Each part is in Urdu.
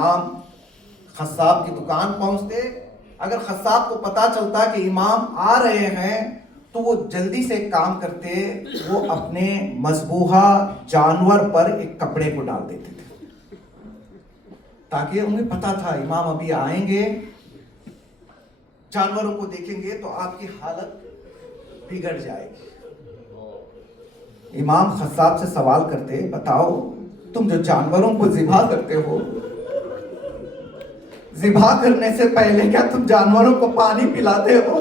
امام خصاب کی دکان پہنچتے. اگر خصاب کو پتا چلتا کہ امام آ رہے ہیں تو وہ جلدی سے ایک کام کرتے, وہ اپنے مذبوحہ جانور پر ایک کپڑے کو ڈال دیتے تھے تاکہ انہیں پتا تھا امام ابھی آئیں گے, جانوروں کو دیکھیں گے تو آپ کی حالت بگڑ جائے گی. امام خصاب سے سوال کرتے, بتاؤ تم جو جانوروں کو ذبح کرتے ہو, ذبح کرنے سے پہلے کیا تم جانوروں کو پانی پلاتے ہو؟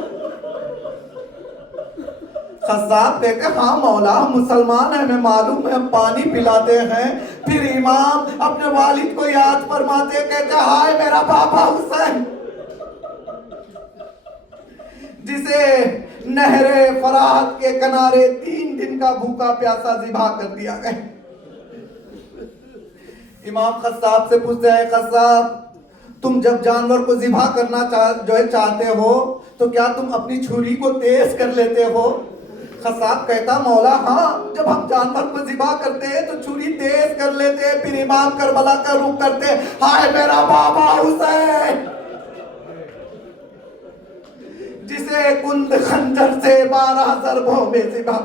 خصاب کہتے ہاں مولا ہم مسلمان ہیں, ہمیں معلوم ہے ہم پانی پلاتے ہیں. پھر امام اپنے والد کو یاد فرماتے, کہتے ہائے میرا بابا حسین جسے نہر فرات کے کنارے 3 دن کا بھوکا پیاسا ذبح کر دیا گیا. امام خصاب سے پوچھتے ہیں, خصاب تم جب جانور کو ذبح کرنا چاہتے ہو تو کیا تم اپنی چھری کو تیز کر لیتے ہو؟ خصاب کہتا مولا ہاں, جب ہم جانور کو ذبح کرتے ہیں تو چھری تیز کر لیتے. پھر امام کربلا کا رخ کرتے, ہائے میرا بابا حسین جسے کند خنجر سے 12 ضربوں میں ذبح.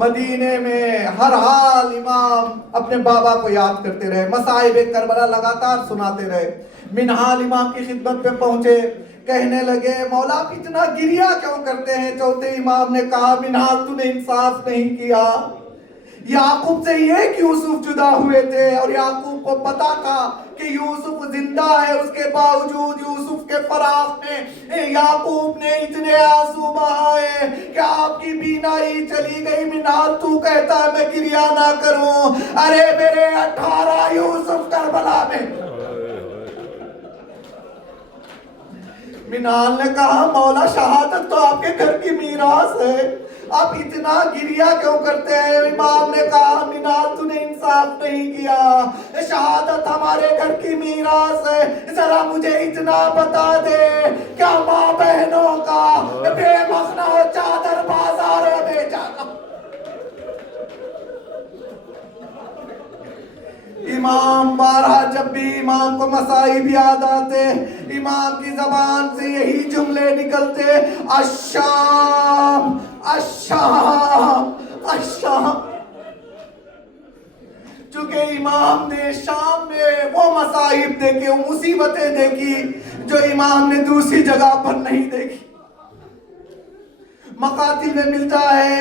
مدینے میں ہر حال امام اپنے بابا کو یاد کرتے رہے, مصائب کربلا لگاتار سناتے رہے. منہال امام کی خدمت پہ پہنچے, کہنے لگے مولا آپ اتنا گریا کیوں کرتے ہیں؟ چوتھے امام نے کہا, منہال تو نے انصاف نہیں کیا. یعقوب سے یہ کہ یوسف جدا ہوئے تھے اور یعقوب کو پتا تھا کہ یوسف زندہ ہے, اس کے باوجود یوسف کے فراق میں یعقوب نے اتنے آنسو بہائے کہ آپ کی بینائی چلی گئی. منہال تو کہتا ہے میں گریا نہ کروں, ارے میرے 18 یوسف کربلا میں. منہال نے کہا مولا شہادت تو آپ کے گھر کی میراث ہے, آپ اتنا گریا کیوں کرتے ہیں؟ امام نے کہا منہال تو نے انصاف نہیں کیا, شہادت ہمارے گھر کی میراث ہے. ذرا مجھے اتنا بتا دے کیا ماں بہنوں کا بے مخنا و چادر بازاروں میں جانا. امام بارہ جب بھی امام کو مصائب یاد آتے, امام کی زبان سے یہی جملے نکلتے, الشام الشام الشام. چونکہ امام نے شام میں وہ مصائب دیکھے, وہ مصیبتیں دیکھی جو امام نے دوسری جگہ پر نہیں دیکھی. مقاتل میں ملتا ہے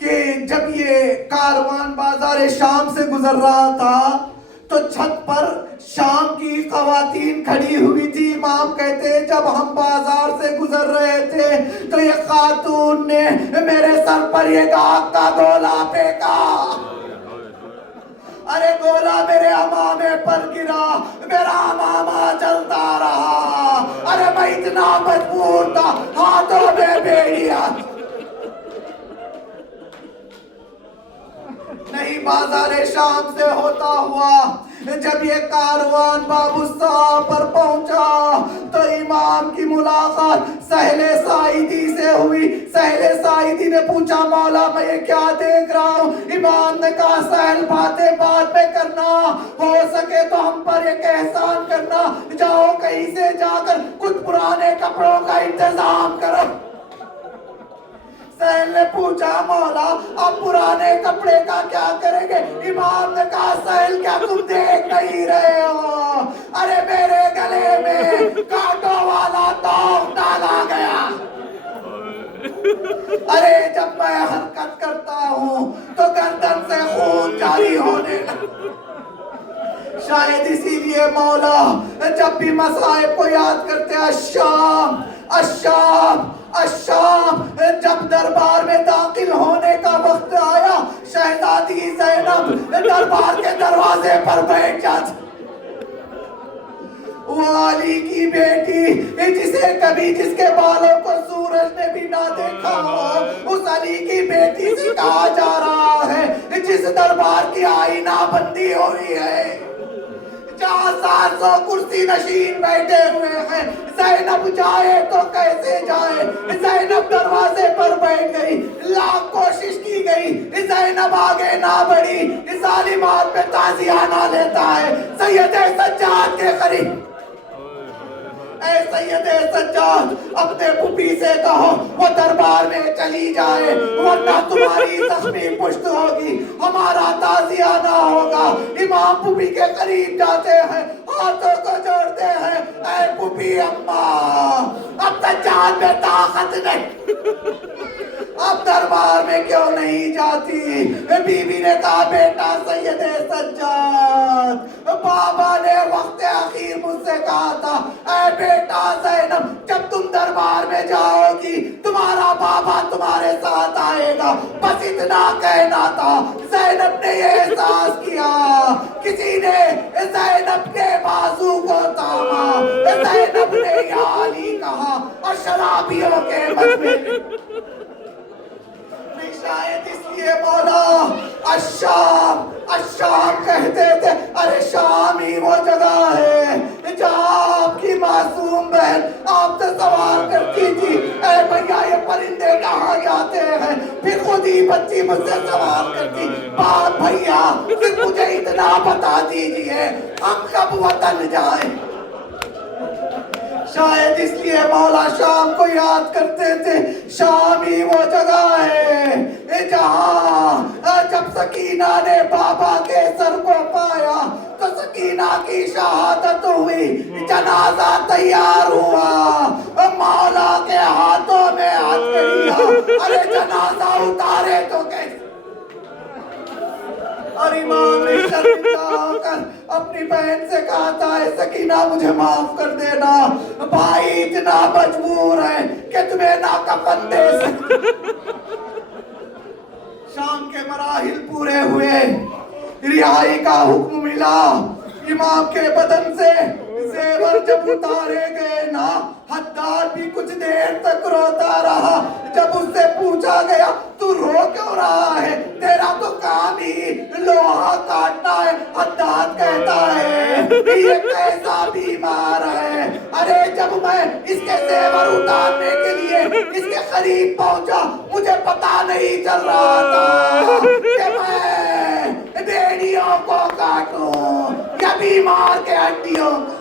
کہ جب یہ کاروان بازار شام سے گزر رہا تھا تو چھت پر شام کی خواتین کھڑی ہوئی تھی. امام کہتے جب ہم بازار سے گزر رہے تھے تو یہ خاتون نے میرے سر پر یہ گاگ کا گولا پھینکا, ارے گولا میرے امامے پر گرا, میرا امامہ چلتا رہا, ارے میں اتنا مجبور تھا, ہاتھوں میں بیڑیاں نہیں. بازار شام سے ہوتا ہوا جب یہ کاروان باب الصاحب پر پہنچا تو امام کی ملاقات سہل ساعدی سے ہوئی. سہل ساعدی نے پوچھا مولا میں یہ کیا دیکھ رہا ہوں؟ امام نے کہا سہل باتیں بعد میں کرنا, ہو سکے تو ہم پر ایک احسان کرنا, جاؤ کہیں سے جا کر کچھ پرانے کپڑوں کا انتظام کرو. سہل نے پوچھا مولا آپ پرانے کپڑے کا کیا کریں گے؟ امام نے کہا سہل کیا تم دیکھ نہیں رہے ہو, ارے میرے گلے میں کانٹوں والا توق ڈالا گیا. ارے جب میں حرکت کرتا ہوں تو گردن سے خون جاری ہونے لگا. شاید اسی لیے مولا جب بھی مصائب کو یاد کرتے الشام الشام الشام, جب دربار میں داخل ہونے کا وقت آیا شہزادی زینب دربار کے دروازے پر بیٹھ جاتی. وہ علی کی بیٹی جسے کبھی جس کے بالوں کو سورج نے بھی نہ دیکھا ہو, اس علی کی بیٹی سے کہا جا رہا ہے جس دربار کی آئینہ بندی ہوئی ہے, جہاں 700 کرسی نشین بیٹھے ہوئے ہیں, زینب جائے تو کیسے جائے؟ زینب دروازے پر بیٹھ گئی, لاکھ کوشش کی گئی, زینب آگے نہ بڑھی, ظالم میں تعزیانہ لیتا ہے سید سجاد کے قریب. اے سید سجاد اپنے پھوپھی سے کہو وہ دربار میں چلی جائے ورنہ تمہاری زخمی پشت ہوگی, ہمارا تعزیانہ ہوگا. امام پھوپھی کے قریب جاتے ہیں, ہاتھوں کو جوڑتے ہیں, اے پھوپھی اماں اب سجاد میں طاقت نہیں, اب دربار میں کیوں نہیں جاتی؟ بی بی نے کہا بیٹا سید سجاد, بابا نے وقت اخیر مجھ سے کہا تھا اے بیٹا زینب جب تم دربار میں جاؤ گی تمہارا بابا تمہارے ساتھ آئے گا, بس اتنا کہنا تھا. زینب نے یہ احساس کیا کسی نے زینب کے بازو کو تاما, زینب نے یا علی کہا اور شرابیوں کے مجمع شاید اس لیے مولا الشام کہتے تھے. ارے شام ہی وہ جگہ ہے جہاں آپ کی معصوم بہن آپ سے سوال کرتی تھی اے بھیا یہ پرندے کہاں جاتے ہیں, پھر خود ہی بچی مجھ سے سوال کرتی باپ بھیا پھر مجھے اتنا بتا دیجئے ہم کب وطن جائیں. شاید اس لیے مولا شام کو یاد کرتے تھے. شام ہی وہ جگہ ہے جہاں جب سکینہ نے بابا کے سر کو پایا تو سکینہ کی شہادت ہوئی, جنازہ تیار ہوا, مولا کے ہاتھوں میں ہاتھ لیا, ارے جنازہ اتارے تو کیسے. اور امام نے شرمندہ ہو کر اپنی بہن سے کہا تھا اے سکینہ مجھے معاف کر دینا, بھائی اتنا مجبور ہے کہ تمہیں نہ کفن دے سکتے. شام کے مراحل پورے ہوئے, رہائی کا حکم ملا. امام کے بدن سے زیور جب اتارے گئے نا, حداد بھی کچھ دیر تک روتا رہا. جب اس سے پوچھا گیا تو رو کیوں رہا ہے, تیرا تو کام ہی لوہا کاٹنا ہے, حداد کہتا ہے یہ کیسا بیمار ہے. ارے جب میں اس کے زیور اتارنے کے لیے اس کے قریب پہنچا مجھے پتا نہیں چل رہا تھا کہ میں بیڑیوں کو کاٹوں یا بیمار کے ہڈیوں کو,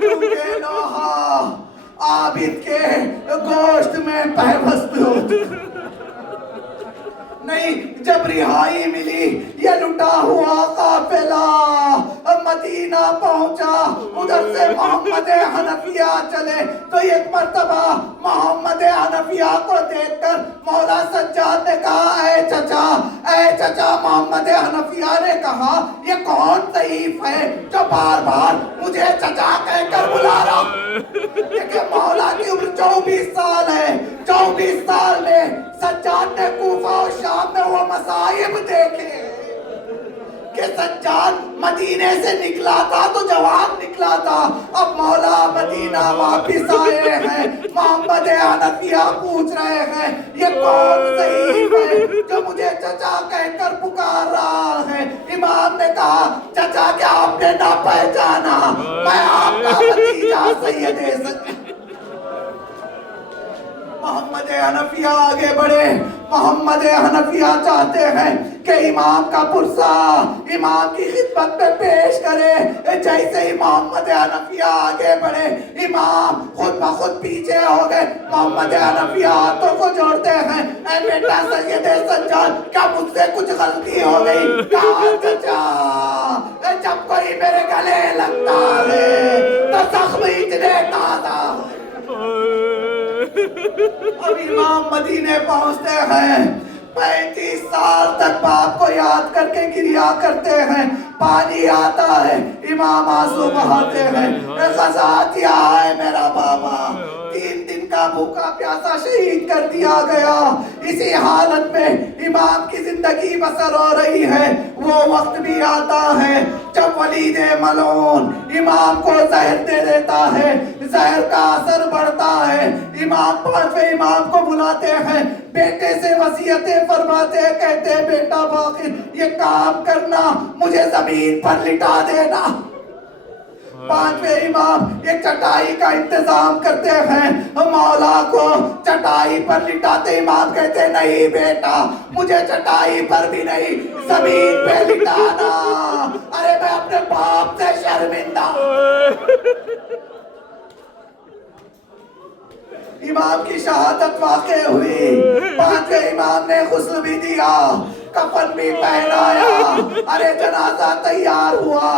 کیونکہ لوہا عابد کے گوشت میں پیوست ہوتا نہیں. جب رہائی ملی یہ لٹا ہوا قافلہ مدینہ پہنچا, ادھر سے محمد حنفیہ چلے تو ایک مرتبہ محمد حنفیہ کو دیکھ کر مولا سجاد نے کہا اے چچا. محمد حنفیہ نے کہا یہ کون ضعیف ہے جو بار بار مجھے چچا کہہ کر بلا رہا. کہ مولا کی عمر 24 سال ہے, 24 سال میں سجاد نے کوفہ اور شام میں وہ مصائب دیکھے کہ سجاد مدینے سے نکلا تھا تو جوان نکلا تھا, اب مولا مدینہ واپس آئے ہیں. محمد حنفیہ پوچھ رہے ہیں یہ کون ضعیف ہے جو مجھے چچا کہہ کر پکار رہا ہے. امام نے کہا چچا کیا آپ نے نہ پہچانا, میں آپ کا بھتیجا سید سجاد. محمد حنفیہ آگے بڑھے. محمد حنفیہ چاہتے ہیں کہ امام کا پرسہ امام کی خدمت میں پیش کرے. جیسے ہی محمد حنفیہ آگے بڑھے امام خود بخود پیچھے ہو گئے. محمد حنفیہ ہاتھوں کو جوڑتے ہیں اے بیٹا سید سجاد کیا مجھ سے کچھ غلطی ہو گئی؟ کہا چچا جب کوئی میرے گلے لگتا ہے تو زخم اتنے تازہ اب امام مدینے پہنچتے ہیں. 35 سال تک باپ کو یاد کر کے گریا کرتے ہیں, پانی آتا ہے امام آنسو بہاتے ہیں. غزات یا ہے میرا بابا, 3 دن کا بھوکا پیاسا شہید کر دیا گیا. اسی حالت میں امام کی زندگی بسر ہو رہی ہے. وہ وقت بھی آتا ہے جب ولید ملعون امام کو زہر دے دیتا ہے, زہر کا اثر بڑھتا ہے. امام کو بلاتے ہیں, بیٹے سے وصیتیں فرماتے ہیں, کہتے ہیں بیٹا باقر یہ کام کرنا, مجھے زمین پر لٹا دینا. پانچویں امام ایک چٹائی کا انتظام کرتے ہیں، مولا کو چٹائی پر لٹاتے، امام کہتے نہیں بیٹا مجھے چٹائی پر بھی نہیں زمین پہ لٹانا، ارے میں اپنے باپ سے شرمندہ۔ امام کی شہادت واقع ہوئی، پانچویں امام نے غسل بھی دیا، کفن بھی پہنایا، ارے جنازہ تیار ہوا،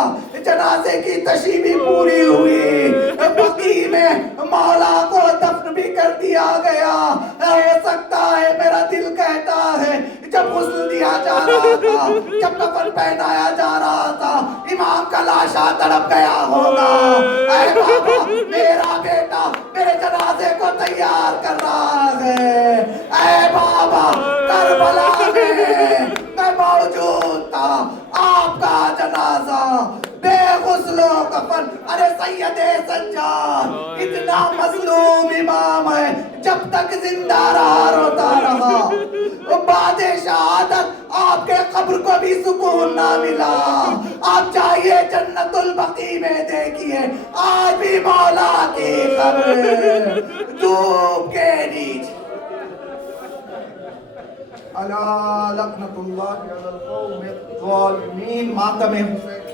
جنازے کی تشییع بھی پوری ہوئی، بقیع میں مولا کو دفن بھی کر دیا گیا۔ ہو سکتا ہے میرا دل کہتا ہے جب غسل دیا جا رہا تھا، جب کفن پہنایا جا رہا تھا، امام کا لاشا تڑپ گیا ہوگا، اے بابا میرا بیٹا میرے جنازے کو تیار کر رہا ہے، اے بابا کربلا میں موجود تھا، آپ کا جنازہ بے غسل و کفن، ارے سید سجاد اتنا مظلوم امام ہے، جب تک زندہ رہا روتا رہا، بعد شہادت آپ کے قبر کو بھی سکون نہ ملا، آپ جائیے جنت البقیع میں دیکھیے آج بھی مولا کی قبر دھوپ کے نیچے۔ الا لعنت اللہ علی القوم الظالمین، ماتم حسین۔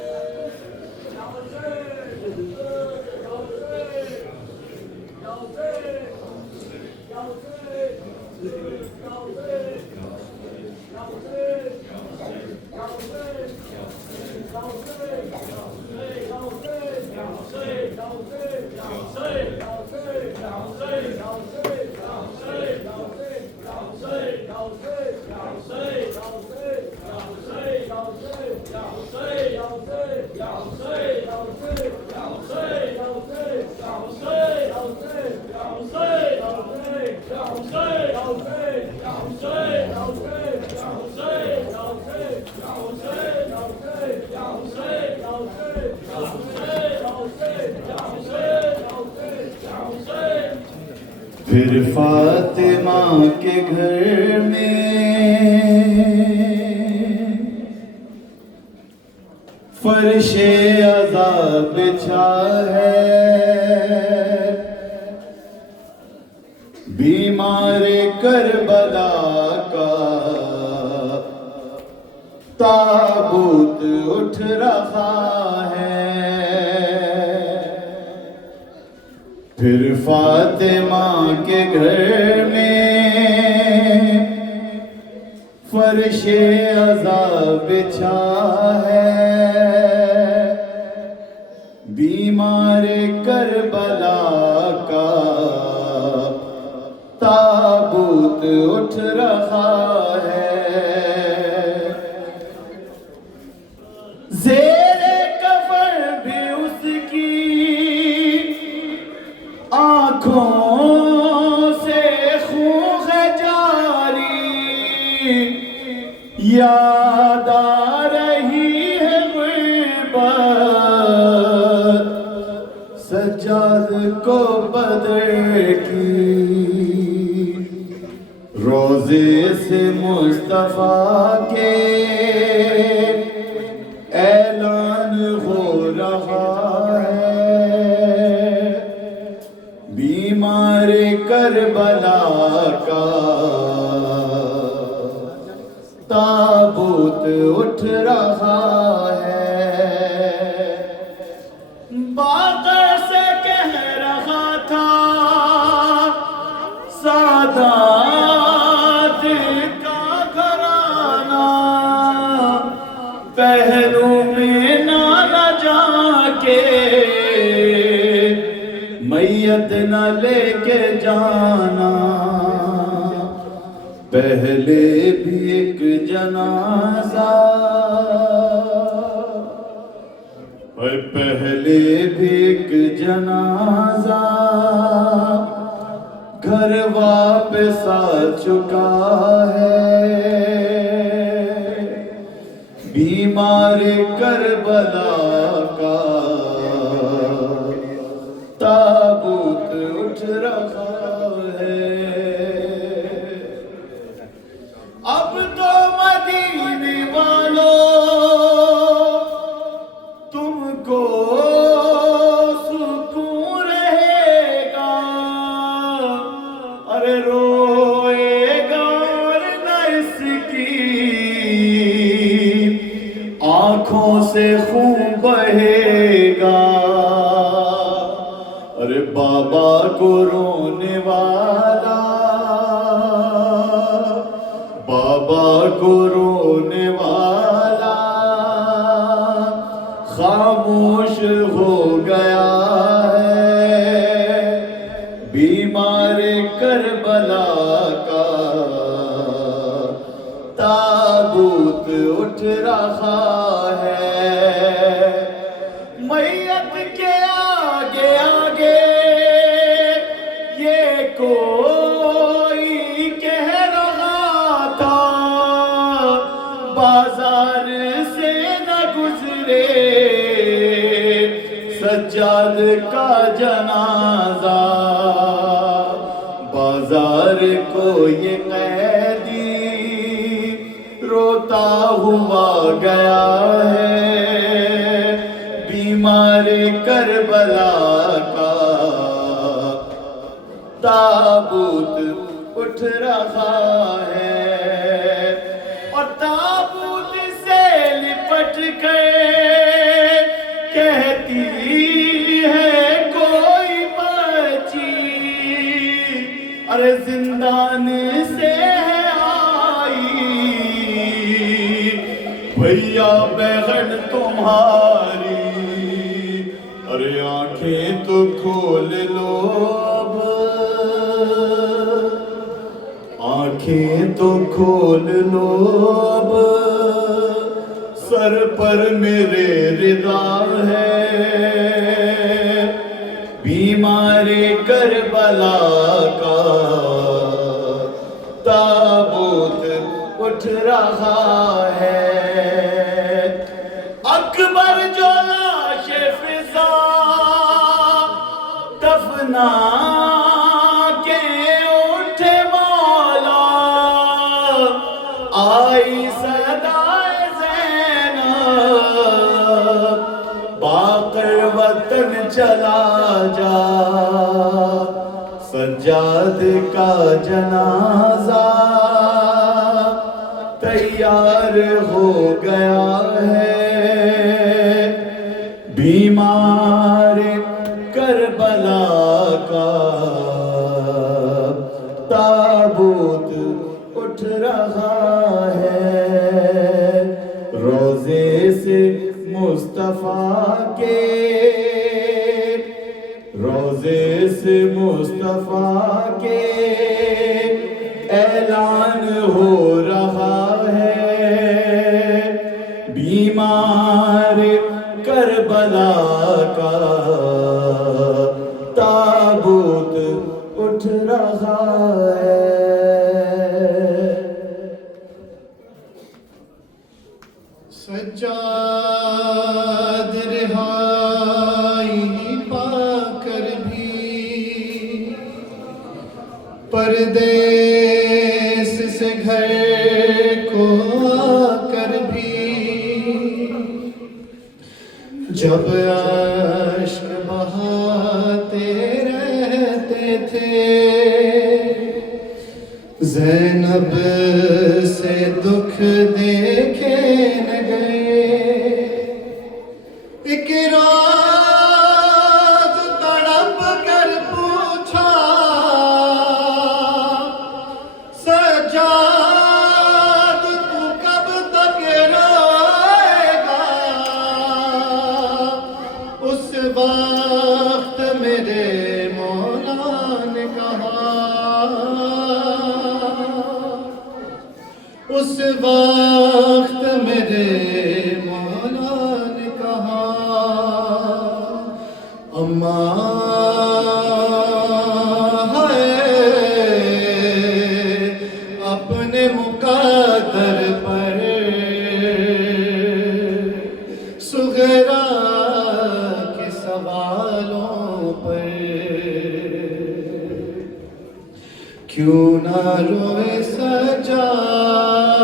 پھر فاطمہ کے گھر میں فرش عذاب بچھا ہے، بیمار کربلا کا تابوت اٹھ رہا ہے۔ پھر فاطمہ کے گھر میں فرش عذاب بچھا ہے، بیمار کربلا کا تابوت اٹھ رہا ہے۔ زیر کفن بھی اس کی آنکھوں سے خون ہے جاری، یاد آ رہی ہے غربت سجاد کو بدر کی، روزے سے مصطفیٰ کے اعلان ہو رہا ہے، بیمار کربلا کا تابوت اٹھ رہا ہے۔ باقر سے کہہ رہا تھا سادات کا گھرانہ، پہلو میں نہ جا کے میت نہ لے کے جانا، پہلے بھی ایک جنازہ، پہلے بھی ایک جنازہ گھر واپس آ چکا ہے، بیمار کربلا کا تابوت اٹھ رہا ہے۔ اب تو مدینے والوں تم کو آنکھوں سے خون بہے گا. ارے بابا کو رونے والا، بابا کو رونے والا خاموش ہو گیا ہے. بیمار کربلا کا تابوت اٹھ رہا ہے. میت کے آگے آگے یہ کوئی کہہ رہا تھا، بازار سے نہ گزرے سجاد کا جنازہ. بازار کو یہ قیدی روتا ہوا گیا ہے. بیمار کربلا کا تابوت اٹھ رہا ہے. اور تابوت سے لپٹ گئے کہتی ہے کوئی بچی، ارے زندان سے ہے آئی بھیا بہن تمہاری. ارے آنکھیں تو کھول لو اب، آنکھیں تو کھول لو اب، سر پر میرے رضا ہے. بیمار کربلا کا تابوت اٹھ رہا ہے. اکبر جو لاش فضا دفنا کے اٹھے مولا، آئی صدائے زینب باقر وطن چلا جا. سجاد کا جنازہ تیار ہو گیا ہے. بیمار کربلا کا تابوت اٹھ رہا ہے. روزے سے مصطفیٰ کے، روزے سے مصطفیٰ کے اعلان ہو رہا ہے. بیمار کربلا کا تابوت اٹھ رہا ہے. سجاد رہائی پا کر بھی، پردیس سے گھر کو آ کر بھی، جب عشق بہاتے رہتے تھے زینب سے دکھ دیکھے نہ گئے. ایک راز تڑپ کر پوچھا سجاد تو کب تک روئے گا. اس وقت میرے مولا نے کہا، اس وقت میرے مولا نے کہا، اماں ہے اپنے مقدر پر صغرا کے سوالوں پر کیوں نہ روئے سجاد،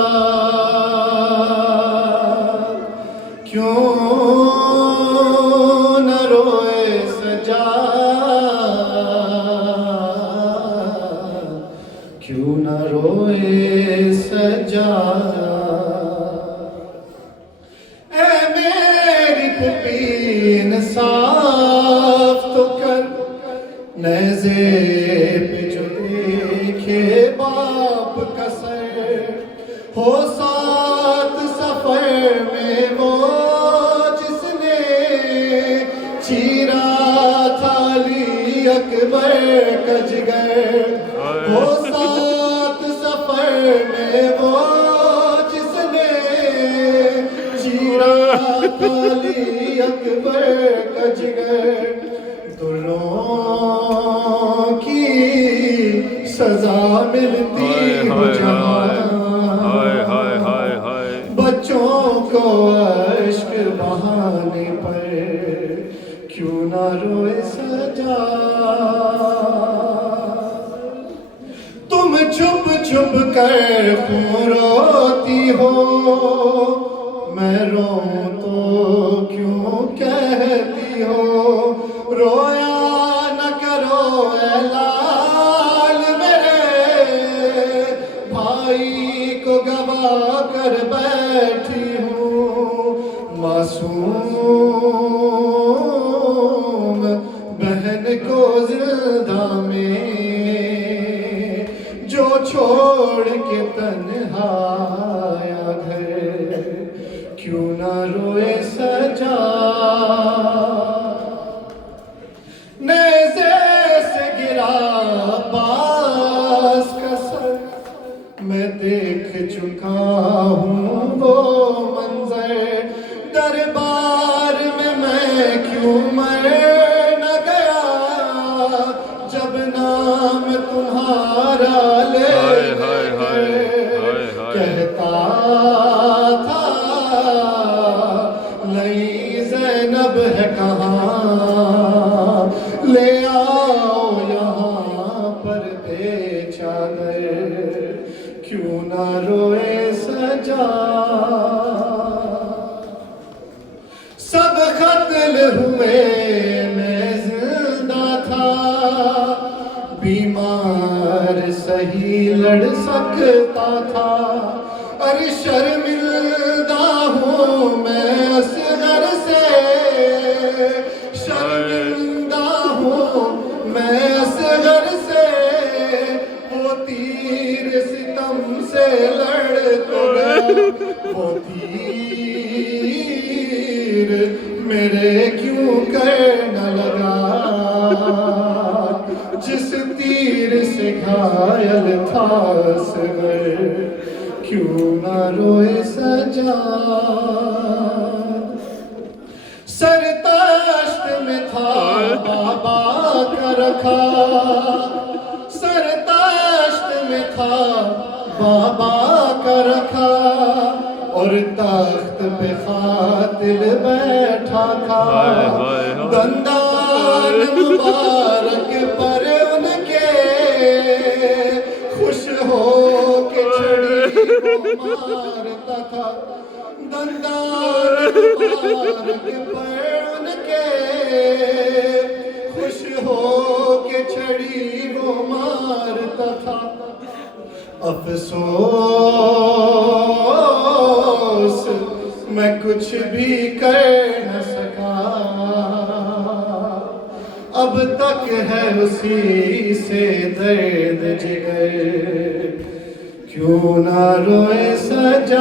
کیوں نہ روئے سجاد، کیوں نہ روئے سجاد. اے بھی انصاف تو کر، نیزے پہ جو دیکھے باپ کا سر، ہو سات سفر میں وہ جس نے چیرا تھا علی اکبر کا جگر، ہو سات سفر میں وہ جس نے چیرا تھا علی اکبر کا جگر، دلوں کی سزا ملتی ہو جہاں، بچوں کو اشک بہانے پر کیوں نہ روئے سجاد، تم چھپ چھپ کر کیوں روتی ہو، میں روؤں تو کیوں کہتی ہو، رویا نہ کرو اے لال میرے، بھائی کو گوا کر بیٹھی ہوں، معصوم بہن کو زندہ میں جو چھوڑ کے تنہا آیا گھر، کیوں نہ روئے سجاد، نیزے سے گرا عباس کا سر، میں دیکھ چکا ہوں وہ منظر، دربار میں کیوں مر نہ گیا، جب نام تمہارا لے کہتا تھا لئی زینب ہے کہاں، لے آؤ یہاں پر بے چادر، کیوں نہ روئے سجاد، سب قتل ہوئے میں زندہ تھا، بیمار صحیح لڑ سکتا تھا، اور شرمندہ ہوں میں اصغر سے، شرمندہ ہوں میں اصغر سے، وہ تیر ستم سے لڑ تو گیا، وہ تیر میرے کیوں کر نہ لگا، جس تیر سے گھائل تھا اصغر، کیوں نہ روئے سجاد، سر تاشت میں تھا بابا کا رکھا، سر تاشت میں تھا بابا کا رکھا، اور تخت پہ قاتل بیٹھا تھا، دندان مبارک پر ان کے خوش ہو کے چھڑی وہ مارتا تھا، دندان مبارک پر ان کے خوش ہو کے چھڑی وہ مارتا تھا، افسوس میں کچھ بھی کر نہ سکا، اب تک ہے اسی سے درد جگر، کیوں نہ روئے سجاد،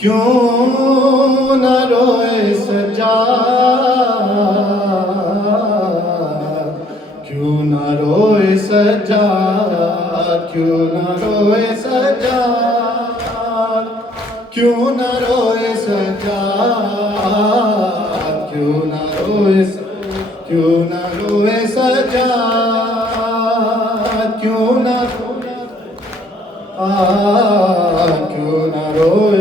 کیوں نہ روئے سجاد، کیوں نہ روئے سجاد، کیوں نہ روئے سجاد، کیوں نہ روئے سجاد، کیوں نہ روئے سجاد، کیوں نہ روئے سجاد، کیوں نہ روئے